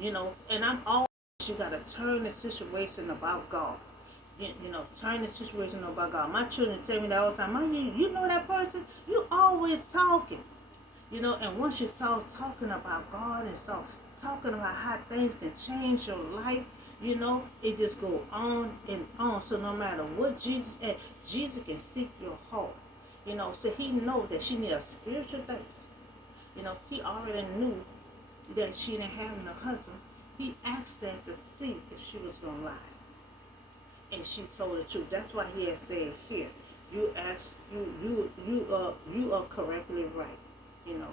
And I'm always, you got to turn the situation about God. Turn the situation about God. My children tell me that all the time. Mom, you know that person? You always talking. And once you start talking about God and start talking about how things can change your life, it just go on and on. So no matter what Jesus at, Jesus can seek your heart. So he know that she need a spiritual thirst. He already knew that she didn't have no husband. He asked that to see if she was gonna lie, and she told the truth. That's why he has said here, you ask you are correctly right. You know,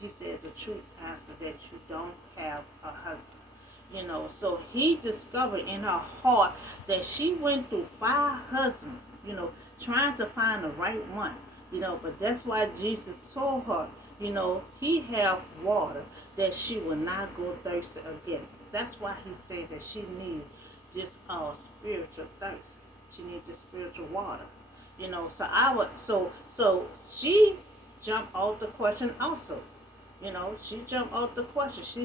he says the truth answer that you don't have a husband. So he discovered in her heart that she went through 5 husbands. Trying to find the right one. But that's why Jesus told her, he have water that she will not go thirsty again. That's why he said that she need this spiritual thirst. She need this spiritual water. So she jumped off the question also. She jumped off the question. She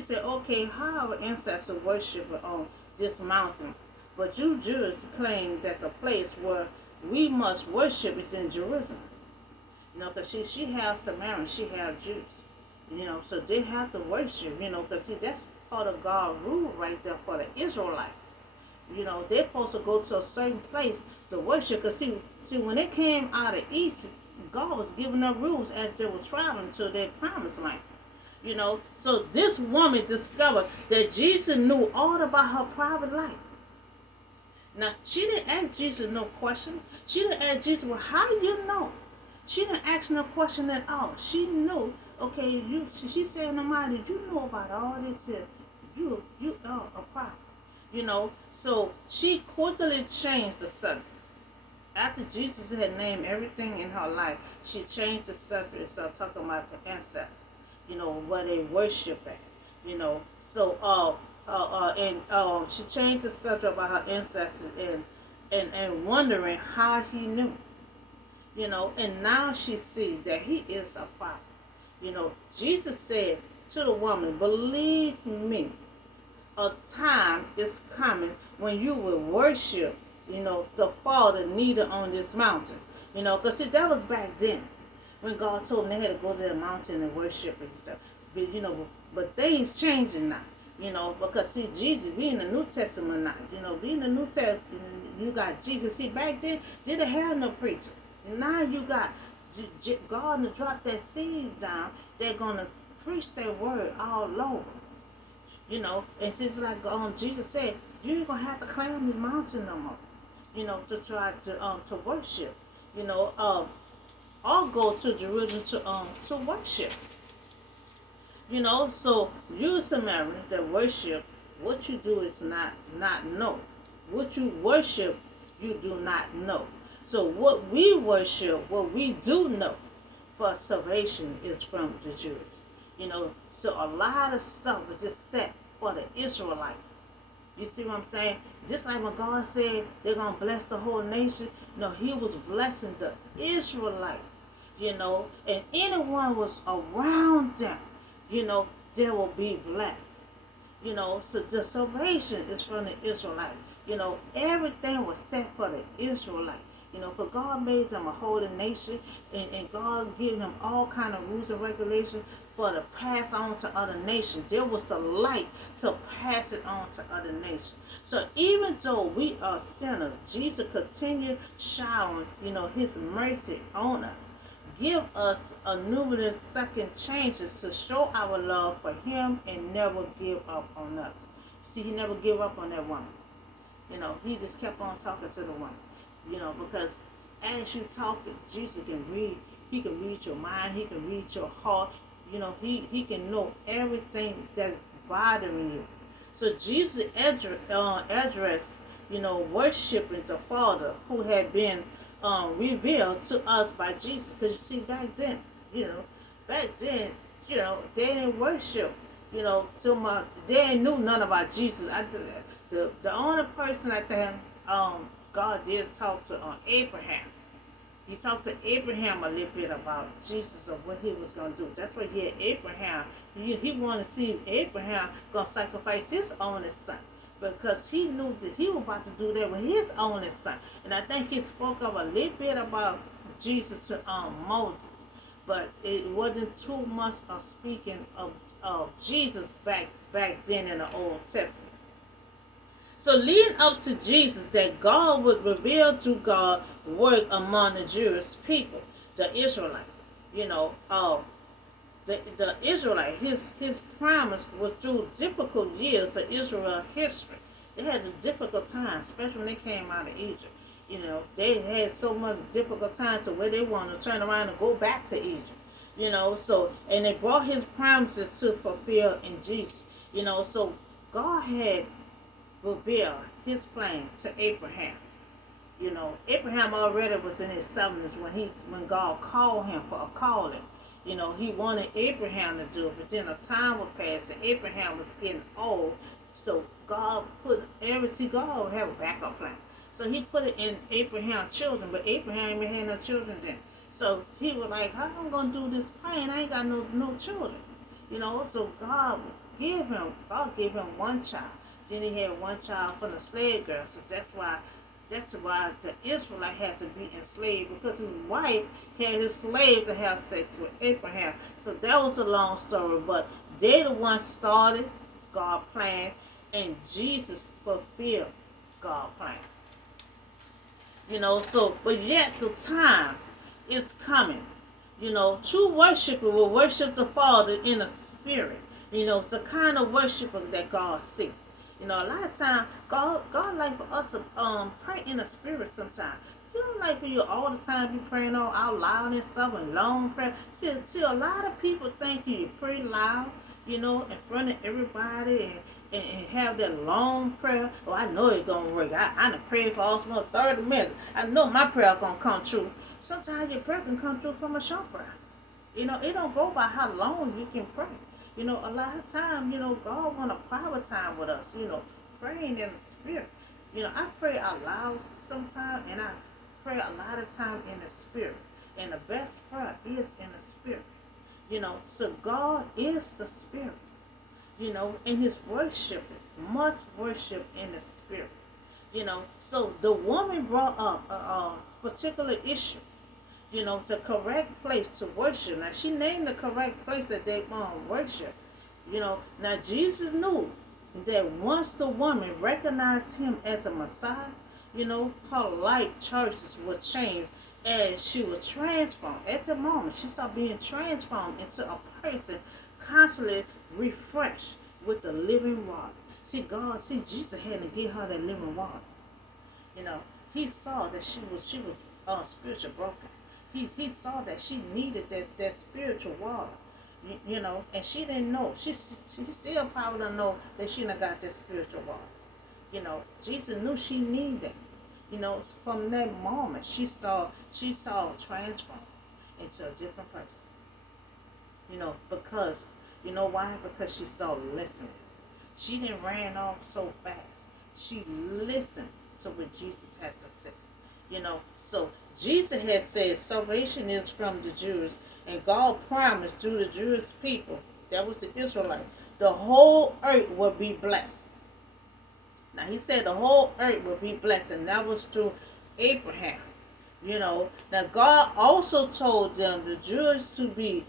said, okay, how our ancestors worship on this mountain, but you Jews claim that the place where we must worship is in Jerusalem. Because she has Samaritan, she has Jews. So they have to worship. Because see, that's part of God's rule right there for the Israelite. They're supposed to go to a certain place to worship. Because see, when they came out of Egypt, God was giving them rules as they were traveling to their promised land. So this woman discovered that Jesus knew all about her private life. Now, she didn't ask Jesus no question. She didn't ask Jesus, well, how you know? She didn't ask no question at all. She knew, okay, she said, no matter, you know about all this here. You are a prophet. So she quickly changed the subject. After Jesus had named everything in her life, she changed the subject and started talking about the ancestors, where they worship at. And she changed the subject about her ancestors and wondering how he knew. And now she sees that he is a prophet. Jesus said to the woman, believe me, a time is coming when you will worship, the Father neither on this mountain. Because see, that was back then when God told them they had to go to the mountain and worship and stuff. But things changing now. Because see, Jesus, we in the New Testament now. We in the New Testament, you got Jesus. See, back then, they didn't have no preacher. And now you got God to drop that seed down. They're going to preach that word all over. And since like Jesus said, you ain't going to have to climb this mountain no more. To try to worship. Or go to Jerusalem to worship. So you Samaritan that worship, what you do is not know. What you worship, you do not know. So what we worship, what we do know for salvation is from the Jews. So a lot of stuff was just set for the Israelite. You see what I'm saying? Just like when God said they're going to bless the whole nation. No, he was blessing the Israelite. And anyone was around them, they will be blessed. So the salvation is from the Israelite. Everything was set for the Israelite. Because God made them a holy nation, and God gave them all kind of rules and regulations for to pass on to other nations. There was the light to pass it on to other nations. So even though we are sinners, Jesus continued showering, his mercy on us. Give us a numerous second chances to show our love for him and never give up on us. See, he never gave up on that woman. He just kept on talking to the woman. Because as you talk, Jesus can read. He can read your mind. He can read your heart. He can know everything that's bothering you. So Jesus addressed, worshiping the Father who had been revealed to us by Jesus. Because you see, back then, they didn't worship, they knew none about Jesus. The only person I think God did talk to Abraham. He talked to Abraham a little bit about Jesus or what he was going to do. That's what he had Abraham. He wanted to see if Abraham going to sacrifice his only son, because he knew that he was about to do that with his only son. And I think he spoke of a little bit about Jesus to Moses, but it wasn't too much of speaking of Jesus back then in the Old Testament. So leading up to Jesus, that God would reveal to God work among the Jewish people, the Israelite. You know, the Israelite, his promise was through difficult years of Israel history. They had a difficult time, especially when they came out of Egypt. You know, they had so much difficult time to where they wanted to turn around and go back to Egypt. You know, so, and they brought his promises to fulfill in Jesus. You know, so God had revealed his plan to Abraham. You know, Abraham already was in his 70s when God called him for a calling. You know, he wanted Abraham to do it, but then a time would pass and Abraham was getting old. So God God would have a backup plan. So he put it in Abraham's children, but Abraham ain't had no children then. So he was like, how am I going to do this plan? I ain't got no children. You know, so God gave him one child. Then he had one child from the slave girl. So that's why the Israelite had to be enslaved, because his wife had his slave to have sex with Abraham. So that was a long story, but they the ones started God's plan, and Jesus fulfilled God's plan. You know, so, but yet the time is coming. You know, true worshiper will worship the Father in a spirit. You know, it's the kind of worshiper that God seeks. You know, a lot of times, God like for us to pray in the spirit sometimes. You don't like for you all the time be praying out loud and stuff and long prayer. See, a lot of people think you pray loud, you know, in front of everybody and have that long prayer. Oh, I know it's going to work. I done prayed for almost 30 minutes. I know my prayer going to come true. Sometimes your prayer can come true from a short prayer. You know, it don't go by how long you can pray. You know, a lot of time, you know, God want a private time with us, you know, praying in the spirit. You know, I pray out loud sometimes, and I pray a lot of time in the spirit. And the best prayer is in the spirit. You know, so God is the spirit. You know, and his worship must worship in the spirit. You know, so the woman brought up a particular issue. You know, the correct place to worship. Now, she named the correct place that they worship. You know, now Jesus knew that once the woman recognized him as a Messiah, you know, her life choices would change as she was transformed. At the moment, she started being transformed into a person constantly refreshed with the living water. See, Jesus had to give her that living water. You know, he saw that she was spiritually broken. He saw that she needed that spiritual water, you know, and she didn't know. She still probably don't know that she done got that spiritual water. You know, Jesus knew she needed it. You know, from that moment, she started transforming into a different person. You know, because, you know why? Because she started listening. She didn't ran off so fast. She listened to what Jesus had to say. You know, so Jesus has said salvation is from the Jews, and God promised through the Jewish people, that was the Israelite, the whole earth will be blessed. Now he said the whole earth will be blessed, and that was through Abraham. You know, now God also told them, the Jews, to be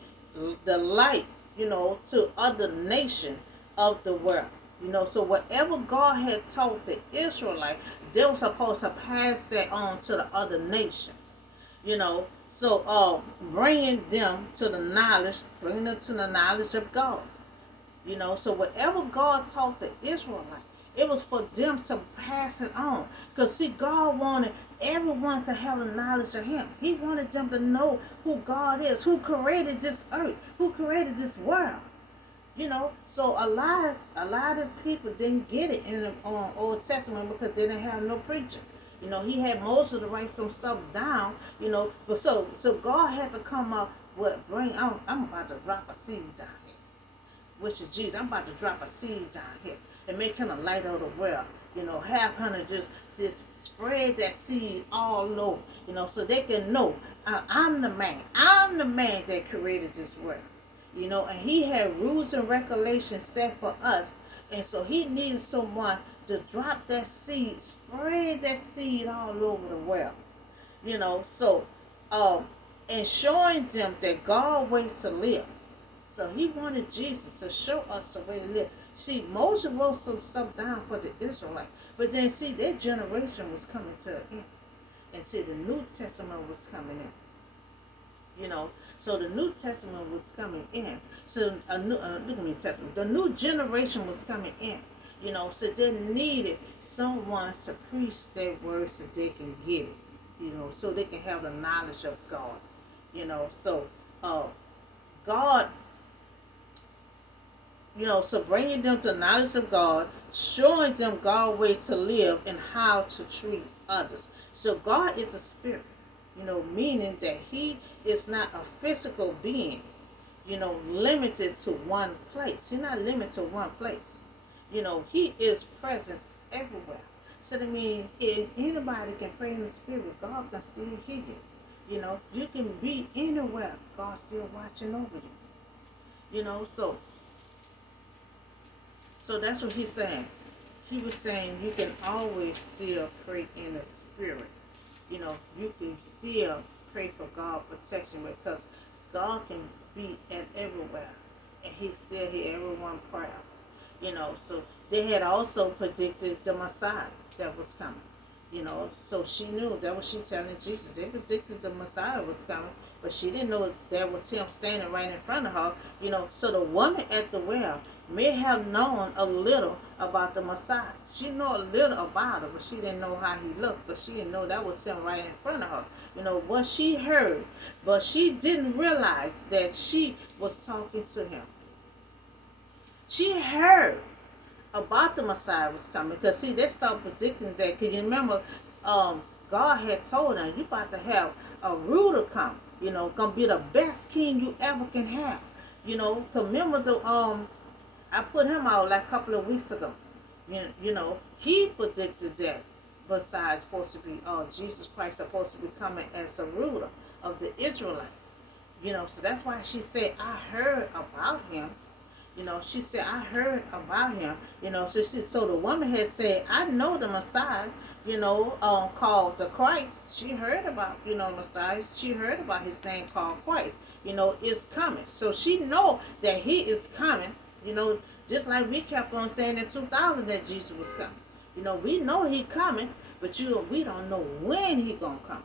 the light, you know, to other nations of the world. You know, so whatever God had taught the Israelites, they were supposed to pass that on to the other nation. You know, so bringing them to the knowledge of God. You know, so whatever God taught the Israelites, it was for them to pass it on. Because see, God wanted everyone to have the knowledge of him. He wanted them to know who God is, who created this earth, who created this world. You know, so a lot of people didn't get it in the Old Testament because they didn't have no preacher. You know, he had Moses to write some stuff down. You know, but so God had to come up with I'm about to drop a seed down here, which is Jesus. I'm about to drop a seed down here. and make him a light of the world. Have him to just spread that seed all over, so they can know I'm the man. I'm the man that created this world. And he had rules and regulations set for us. And so he needed someone to drop that seed, spread that seed all over the world. So and showing them that God way to live. So he wanted Jesus to show us the way to live. See, Moses wrote some stuff down for the Israelites. But then see, their generation was coming to an end. And see, the New Testament was coming in. So the New Testament was coming in. So look at me, Testament. The new generation was coming in. So they needed someone to preach their words so they can get it. So they can have the knowledge of God. So God, so bringing them to knowledge of God, showing them God's way to live and how to treat others. So God is a spirit. Meaning that he is not a physical being, limited to one place. He's not limited to one place. He is present everywhere. So that means if anybody can pray in the spirit, God can still hear you. You can be anywhere, God's still watching over you. So that's what he's saying. He was saying you can always still pray in the spirit. You can still pray for God protection because God can be at everywhere. And he still hear everyone's prayers. So they had also predicted the Messiah that was coming. So she knew that was she telling Jesus. They predicted the Messiah was coming, but she didn't know that was him standing right in front of her. So the woman at the well may have known a little about the Messiah. She knew a little about him, but she didn't know how he looked, but she didn't know that was him right in front of her. What she heard, but she didn't realize that she was talking to him. She heard about the Messiah was coming. Because see, they started predicting that. Because you remember, God had told them, you about to have a ruler come. Gonna be the best king you ever can have. Cause remember I put him out like a couple of weeks ago. He predicted that Messiah is supposed to be, Jesus Christ is supposed to be coming as a ruler of the Israelites. So that's why she said, I heard about him. She said, I heard about him. So the woman had said, I know the Messiah, called the Christ. She heard about, Messiah. She heard about his name called Christ. Is coming. So she know that he is coming. Just like we kept on saying in 2000 that Jesus was coming. We know he coming, but we don't know when he gonna come.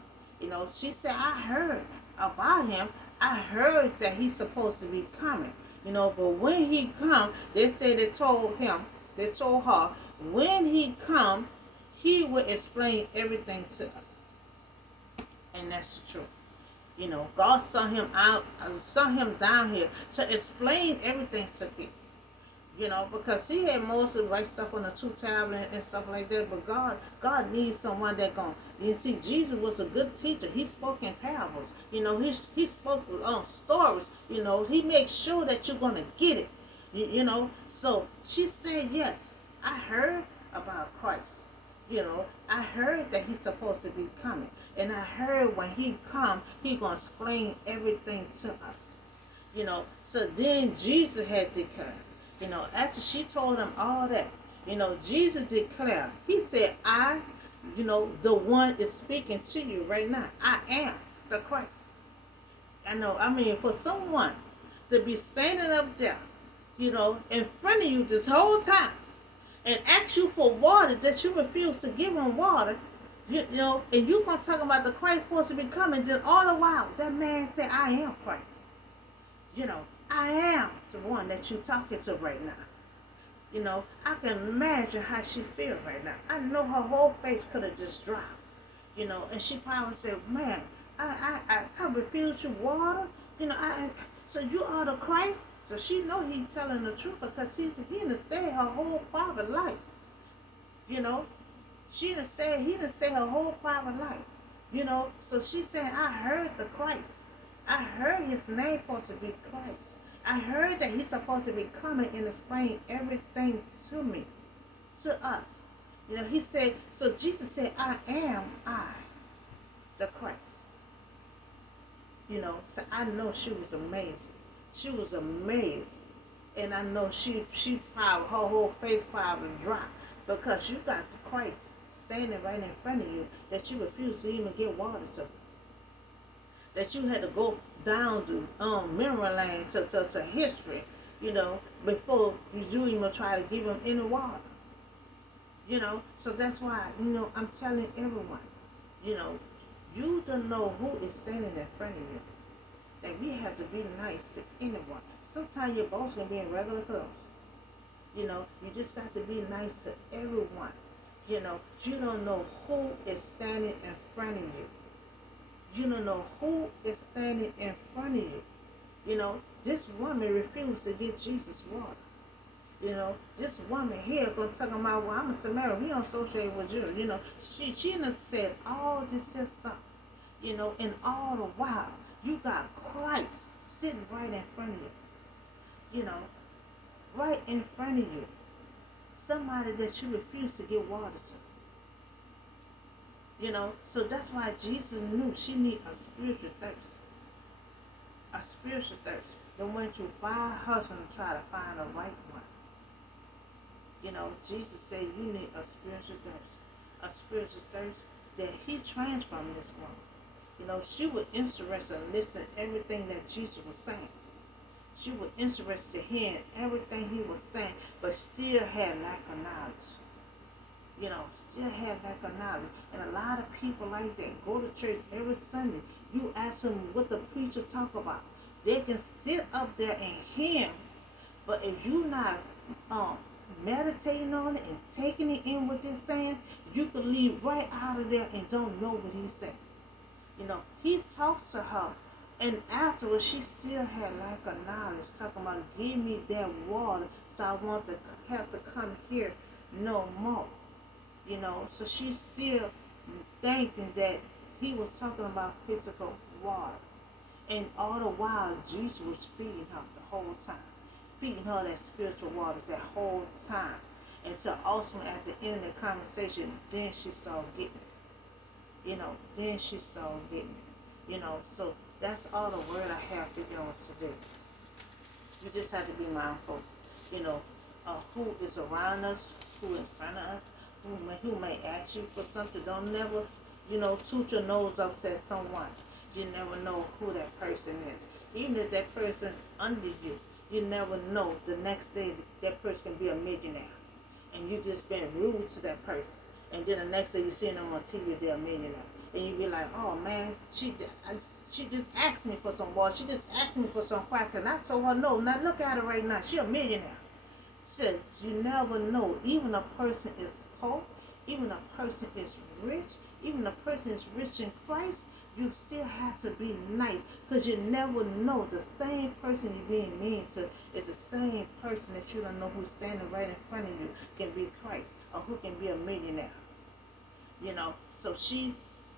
She said, I heard about him. I heard that he's supposed to be coming. But when he come, they said they told her, when he come, he will explain everything to us. And that's the truth. God sent him down here to explain everything to people. Because he had Moses write stuff on the 2 tablets and stuff like that, but God needs someone that you see, Jesus was a good teacher. He spoke in parables. He spoke stories. He makes sure that you're gonna get it. So she said, yes, I heard about Christ. I heard that he's supposed to be coming, and I heard when he come, he gonna explain everything to us. So then Jesus had declared. After she told him all that, Jesus declared, he said, I, the one is speaking to you right now. I am the Christ. For someone to be standing up there, in front of you this whole time and ask you for water that you refuse to give him water, and you going to talk about the Christ supposed to be coming, then all the while, that man said, I am Christ. I am the one that you're talking to right now. I can imagine how she feel right now. I know her whole face could have just dropped. And she probably said, man, I refuse you water. So you are the Christ? So she know he telling the truth because he done said her whole private life. He done said her whole private life. So she said, I heard the Christ. I heard his name supposed to be Christ. I heard that he's supposed to be coming and explain everything to me. to us. You know, he said, so Jesus said, I, the Christ. You know, so I know she was amazing. She was amazed. And I know she probably, her whole face probably dropped because you got the Christ standing right in front of you that you refuse to even get water to. That you had to go down the memory lane to history, you know, before you even try to give him any water. You know, so that's why, you know, I'm telling everyone, you know, you don't know who is standing in front of you. That we have to be nice to anyone. Sometimes your boss can be in regular clothes. You know, you just got to be nice to everyone. You know, you don't know who is standing in front of you. You don't know who is standing in front of you. You know, this woman refused to get Jesus water. You know, this woman here gonna talk about, well, I'm a Samaritan. We don't associate with you. You know, she done said all this here stuff. You know, and all the while, you got Christ sitting right in front of you. You know, right in front of you. Somebody that you refuse to give water to. You know, so that's why Jesus knew she need a spiritual thirst. A spiritual thirst. The went to find her husband to try to find a right one. You know, Jesus said you need a spiritual thirst. A spiritual thirst that he transformed this woman. You know, she was interested in listening to everything that Jesus was saying. She was interested in hearing everything he was saying, but still had lack of knowledge. You know, still had lack of knowledge. And a lot of people like that go to church every Sunday. You ask them what the preacher talk about. They can sit up there and hear him, but if you not meditating on it and taking it in what they're saying, you could leave right out of there and don't know what he's saying. You know, he talked to her, and afterwards she still had lack of knowledge, talking about, give me that water so I won't have to come here no more. You know, so she's still thinking that he was talking about physical water. And all the while, Jesus was feeding her the whole time. Feeding her that spiritual water that whole time. Until ultimately at the end of the conversation, then she started getting it. You know, then she started getting it. You know, so that's all the word I have to give on today. You just have to be mindful, you know, who is around us, who in front of us, who may ask you for something. Don't never, you know, toot your nose up at someone. You never know who that person is. Even if that person under you, you never know the next day that person can be a millionaire. And you just been rude to that person. And then the next day you see them on TV, they're a millionaire. And you be like, oh man, she just asked me for some water. She just asked me for some crack. And I told her no. Now look at her right now. She a millionaire. She said, you never know. Even a person is poor. Even a person is rich. Even a person is rich in Christ. You still have to be nice. Because you never know. The same person you're being mean to is the same person that you don't know who's standing right in front of you can be Christ. Or who can be a millionaire. You know. So she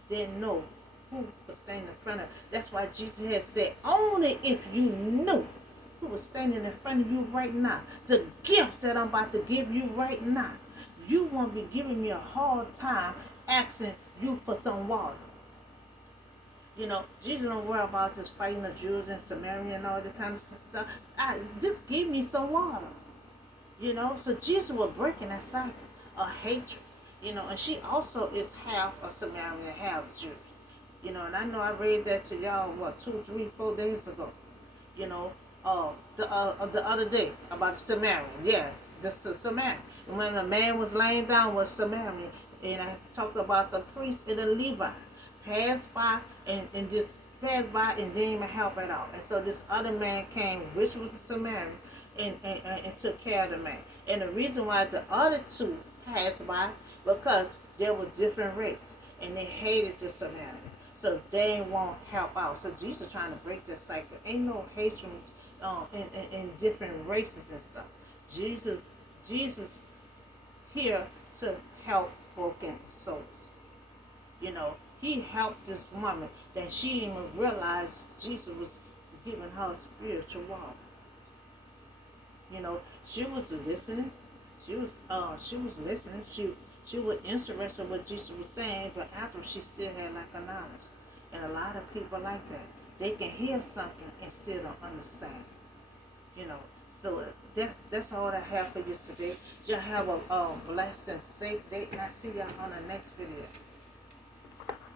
didn't know who was standing in front of her. That's why Jesus had said, only if you knew who was standing in front of you right now, the gift that I'm about to give you right now, you won't be giving me a hard time asking you for some water. You know, Jesus don't worry about just fighting the Jews and Samaritan and all that kind of stuff. Just give me some water. You know, so Jesus was breaking that cycle of hatred. You know, and she also is half a Samaritan, half Jew. You know, and I know I read that to y'all, 2, 3, 4 days ago. You know, the other day about the Samaritan. Yeah, the Samaritan. When a man was laying down with Samaritan, and I talked about the priest and the Levi passed by and just passed by and didn't even help at all. And so this other man came, which was a Samaritan, and took care of the man. And the reason why the other two passed by, because there was different race and they hated the Samaritan. So they won't help out. So Jesus trying to break that cycle. Ain't no hatred in different races and stuff. Jesus here to help broken souls. You know, he helped this woman that she didn't even realize Jesus was giving her spiritual water. You know, she was listening. She was listening. She was interested in what Jesus was saying, but after she still had like a knowledge. And a lot of people like that. They can hear something and still don't understand. You know. So that's all I have for you today. Y'all have a blessed and safe day, and I see y'all on the next video.